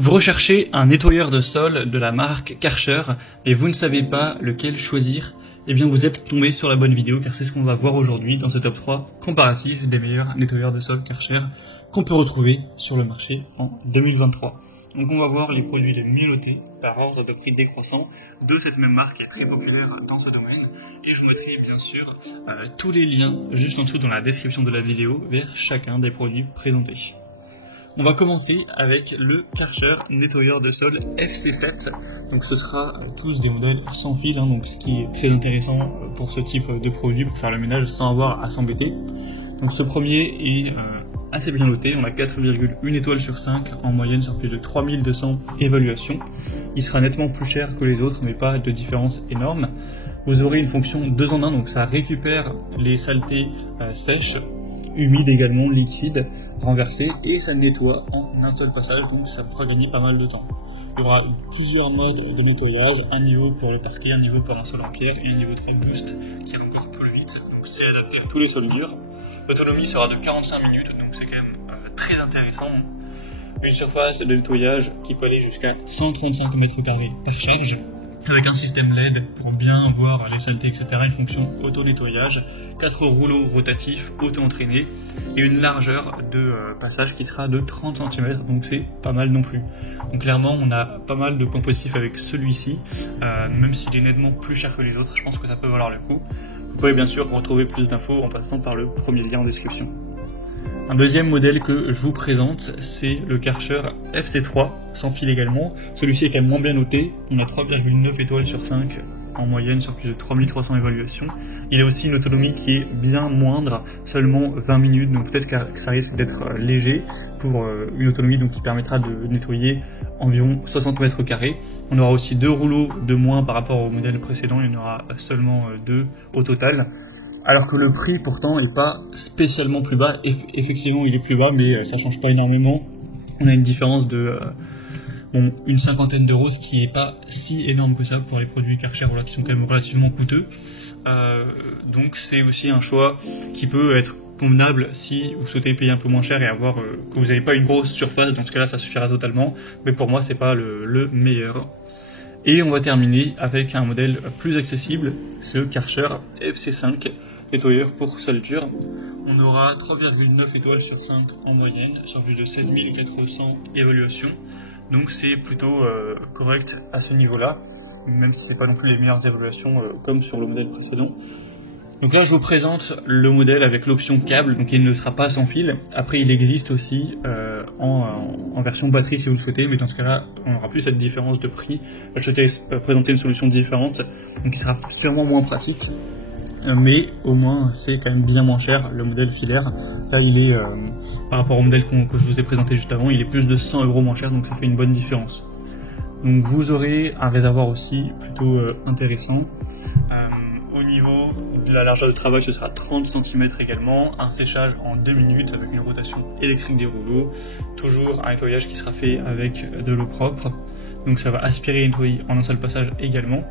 Vous recherchez un nettoyeur de sol de la marque Karcher et vous ne savez pas lequel choisir, eh bien vous êtes tombé sur la bonne vidéo car c'est ce qu'on va voir aujourd'hui dans ce top 3 comparatif des meilleurs nettoyeurs de sol Karcher qu'on peut retrouver sur le marché en 2023. Donc on va voir les produits les mieux notés par ordre de prix décroissant de cette même marque qui est très populaire dans ce domaine. Et je vous mettrai bien sûr tous les liens juste en dessous dans la description de la vidéo vers chacun des produits présentés. On va commencer avec le Karcher nettoyeur de sol FC7. Donc ce sera tous des modèles sans fil, donc ce qui est très intéressant pour ce type de produit pour faire le ménage sans avoir à s'embêter. Donc ce premier est assez bien noté, on a 4,1 étoiles sur 5 en moyenne sur plus de 3200 évaluations. Il sera nettement plus cher que les autres mais pas de différence énorme. Vous aurez une fonction 2 en 1, donc ça récupère les saletés sèches, humide également, liquide, renversé, et ça nettoie en un seul passage, donc ça vous fera gagner pas mal de temps. Il y aura plusieurs modes de nettoyage, un niveau pour le parquet, un niveau pour un sol en pierre et un niveau très boost qui ira encore plus vite. Donc c'est adapté à tous les sols durs. L'autonomie sera de 45 minutes, donc c'est quand même très intéressant. Une surface de nettoyage qui peut aller jusqu'à 135 m² par charge, avec un système LED pour bien voir les saletés, etc. Une fonction auto-nettoyage, 4 rouleaux rotatifs auto-entraînés et une largeur de passage qui sera de 30 cm, donc c'est pas mal non plus. Donc clairement on a pas mal de points positifs avec celui-ci, même s'il est nettement plus cher que les autres, je pense que ça peut valoir le coup. Vous pouvez bien sûr retrouver plus d'infos en passant par le premier lien en description. Un deuxième modèle que je vous présente, c'est le Karcher FC3, sans fil également. Celui-ci est quand même moins bien noté, on a 3,9 étoiles sur 5 en moyenne sur plus de 3300 évaluations. Il a aussi une autonomie qui est bien moindre, seulement 20 minutes, donc peut-être que ça risque d'être léger pour une autonomie donc qui permettra de nettoyer environ 60 m². On aura aussi 2 rouleaux de moins par rapport au modèle précédent, il y en aura seulement 2 au total. Alors que le prix pourtant est pas spécialement plus bas, effectivement il est plus bas mais ça change pas énormément. On a une différence de une cinquantaine d'euros, ce qui est pas si énorme que ça pour les produits Karcher qui sont quand même relativement coûteux. Donc c'est aussi un choix qui peut être convenable si vous souhaitez payer un peu moins cher et avoir que vous n'avez pas une grosse surface. Dans ce cas là ça suffira totalement, mais pour moi c'est pas le meilleur. Et on va terminer avec un modèle plus accessible, ce Karcher FC5, nettoyeur pour sol dur. On aura 3,9 étoiles sur 5 en moyenne, sur plus de 7400 évaluations. Donc c'est plutôt correct à ce niveau-là, même si c'est pas non plus les meilleures évaluations comme sur le modèle précédent. Donc là je vous présente le modèle avec l'option câble, donc il ne sera pas sans fil. Après il existe aussi en version batterie si vous le souhaitez, mais dans ce cas là on n'aura plus cette différence de prix. Je souhaitais présenter une solution différente, donc il sera sûrement moins pratique, mais au moins c'est quand même bien moins cher le modèle filaire. Là il est, par rapport au modèle que je vous ai présenté juste avant, il est plus de 100 € moins cher, donc ça fait une bonne différence. Donc vous aurez un réservoir aussi plutôt intéressant. Au niveau de la largeur de travail, ce sera 30 cm également, un séchage en 2 minutes avec une rotation électrique des rouleaux, toujours un nettoyage qui sera fait avec de l'eau propre, donc ça va aspirer et nettoyer en un seul passage également.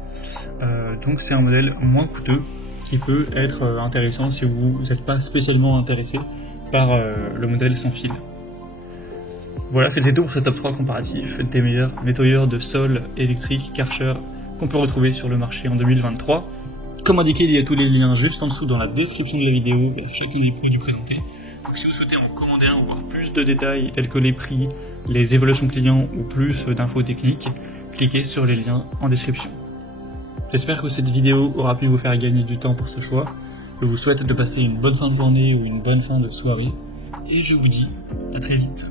Donc c'est un modèle moins coûteux qui peut être intéressant si vous n'êtes pas spécialement intéressé par le modèle sans fil. Voilà, c'était tout pour ce top 3 comparatif des meilleurs nettoyeurs de sol électrique Karcher qu'on peut retrouver sur le marché en 2023. Comme indiqué, il y a tous les liens juste en dessous dans la description de la vidéo vers chacun des produits présentés. Donc si vous souhaitez en commander un, voir plus de détails tels que les prix, les évaluations clients ou plus d'infos techniques, cliquez sur les liens en description. J'espère que cette vidéo aura pu vous faire gagner du temps pour ce choix. Je vous souhaite de passer une bonne fin de journée ou une bonne fin de soirée. Et je vous dis à très vite.